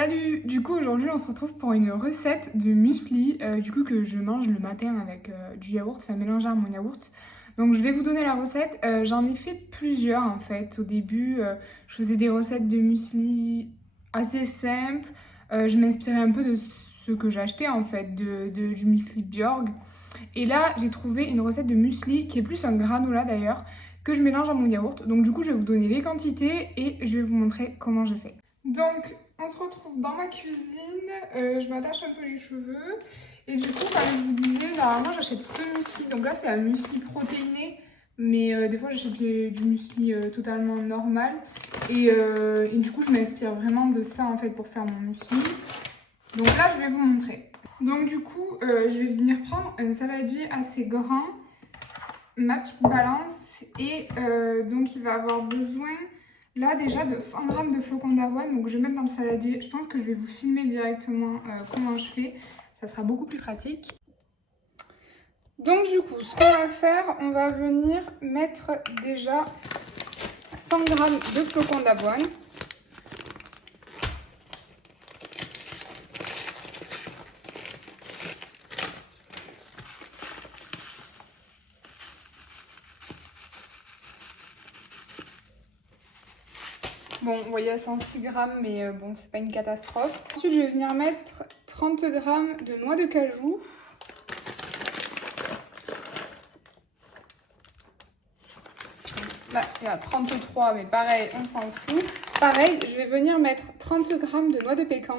Salut! Du coup aujourd'hui on se retrouve pour une recette de muesli que je mange le matin avec du yaourt, enfin mélangé à mon yaourt. Donc je vais vous donner la recette. J'en ai fait plusieurs en fait. Au début je faisais des recettes de muesli assez simples. Je m'inspirais un peu de ce que j'achetais en fait, du muesli Bjorg. Et là j'ai trouvé une recette de muesli qui est plus un granola d'ailleurs, que je mélange à mon yaourt. Donc du coup je vais vous donner les quantités et je vais vous montrer comment je fais. Donc, on se retrouve dans ma cuisine, je m'attache un peu les cheveux et du coup, comme je vous disais, normalement j'achète ce muesli, donc là c'est un muesli protéiné, mais des fois j'achète du muesli totalement normal et du coup je m'inspire vraiment de ça en fait pour faire mon muesli. Donc là je vais vous montrer. Donc du coup, je vais venir prendre un saladier assez grand, ma petite balance et donc il va avoir besoin... Là déjà de 100 g de flocons d'avoine, donc je vais mettre dans le saladier. Je pense que je vais vous filmer directement comment je fais, ça sera beaucoup plus pratique. Donc du coup, ce qu'on va faire, on va venir mettre déjà 100 g de flocons d'avoine. Bon, vous voyez, 106 g, mais bon, c'est pas une catastrophe. Ensuite, je vais venir mettre 30 g de noix de cajou. Là, il y a 33, mais pareil, on s'en fout. Pareil, je vais venir mettre 30 g de noix de pécan.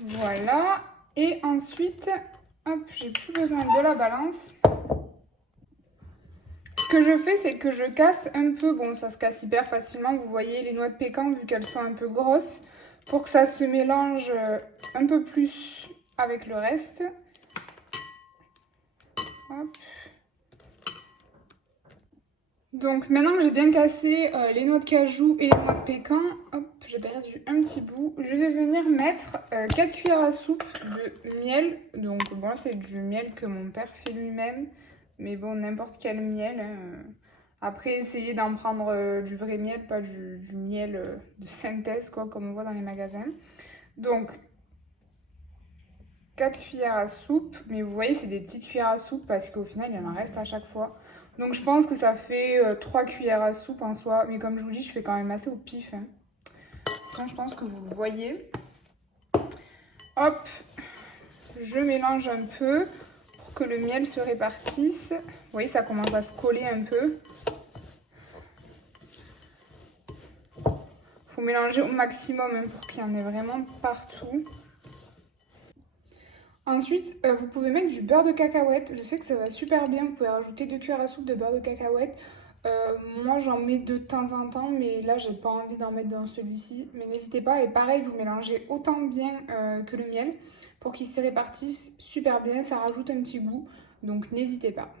Voilà. Et ensuite, hop, j'ai plus besoin de la balance. Ce que je fais, c'est que je casse un peu. Bon, ça se casse hyper facilement. Vous voyez les noix de pécan, vu qu'elles sont un peu grosses, pour que ça se mélange un peu plus avec le reste. Hop. Donc maintenant que j'ai bien cassé les noix de cajou et les noix de pécan, hop, j'ai perdu un petit bout. Je vais venir mettre 4 cuillères à soupe de miel. Donc bon, c'est du miel que mon père fait lui-même. Mais bon, n'importe quel miel. Hein. Après, essayez d'en prendre du vrai miel, pas du miel de synthèse, quoi, comme on voit dans les magasins. Donc, 4 cuillères à soupe. Mais vous voyez, c'est des petites cuillères à soupe parce qu'au final, il en reste à chaque fois. Donc je pense que ça fait 3 cuillères à soupe en soi. Mais comme je vous dis, je fais quand même assez au pif. Hein. Sinon, je pense que vous le voyez. Hop, je mélange un peu pour que le miel se répartisse. Vous voyez, ça commence à se coller un peu. Il faut mélanger au maximum hein, pour qu'il y en ait vraiment partout. Ensuite, vous pouvez mettre du beurre de cacahuète. Je sais que ça va super bien. Vous pouvez rajouter 2 cuillères à soupe de beurre de cacahuète. Moi, j'en mets de temps en temps, mais là, j'ai pas envie d'en mettre dans celui-ci. Mais n'hésitez pas. Et pareil, vous mélangez autant bien que le miel pour qu'il se répartisse super bien. Ça rajoute un petit goût. Donc, n'hésitez pas.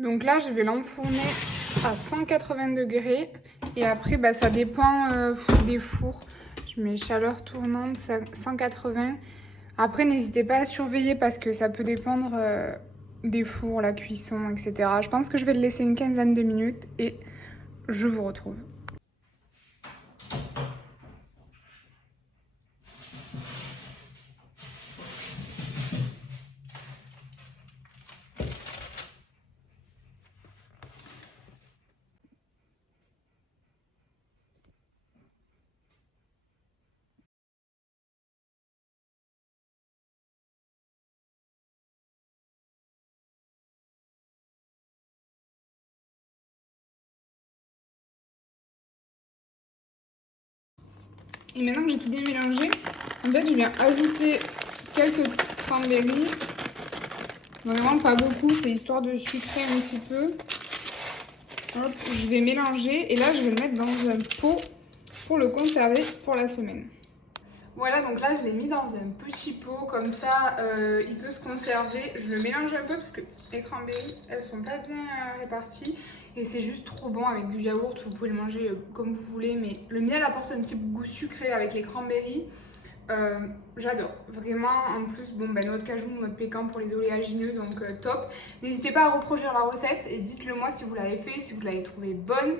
Donc là, je vais l'enfourner à 180 degrés. Et après, bah, ça dépend des fours. Je mets chaleur tournante, 180. Après, n'hésitez pas à surveiller parce que ça peut dépendre des fours, la cuisson, etc. Je pense que je vais le laisser une quinzaine de minutes et je vous retrouve. Et maintenant que j'ai tout bien mélangé, en fait je viens ajouter quelques cranberries. Vraiment pas beaucoup, c'est histoire de sucrer un petit peu. Hop, je vais mélanger et là je vais le mettre dans un pot pour le conserver pour la semaine. Voilà, donc là je l'ai mis dans un petit pot, comme ça il peut se conserver. Je le mélange un peu parce que les cranberries elles sont pas bien réparties et c'est juste trop bon avec du yaourt. Vous pouvez le manger comme vous voulez, mais le miel apporte un petit goût sucré avec les cranberries. J'adore, vraiment. En plus, bon, noix de cajou, noix de pécan pour les oléagineux, donc top. N'hésitez pas à reproduire la recette et dites-le moi si vous l'avez fait, si vous l'avez trouvée bonne.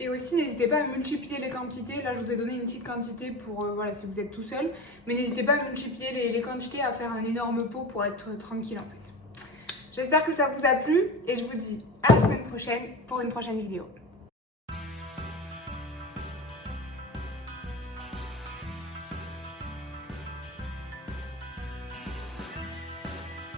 Et aussi, n'hésitez pas à multiplier les quantités. Là, je vous ai donné une petite quantité pour, voilà, si vous êtes tout seul. Mais n'hésitez pas à multiplier les quantités, à faire un énorme pot pour être tranquille, en fait. J'espère que ça vous a plu et je vous dis à la semaine prochaine pour une prochaine vidéo.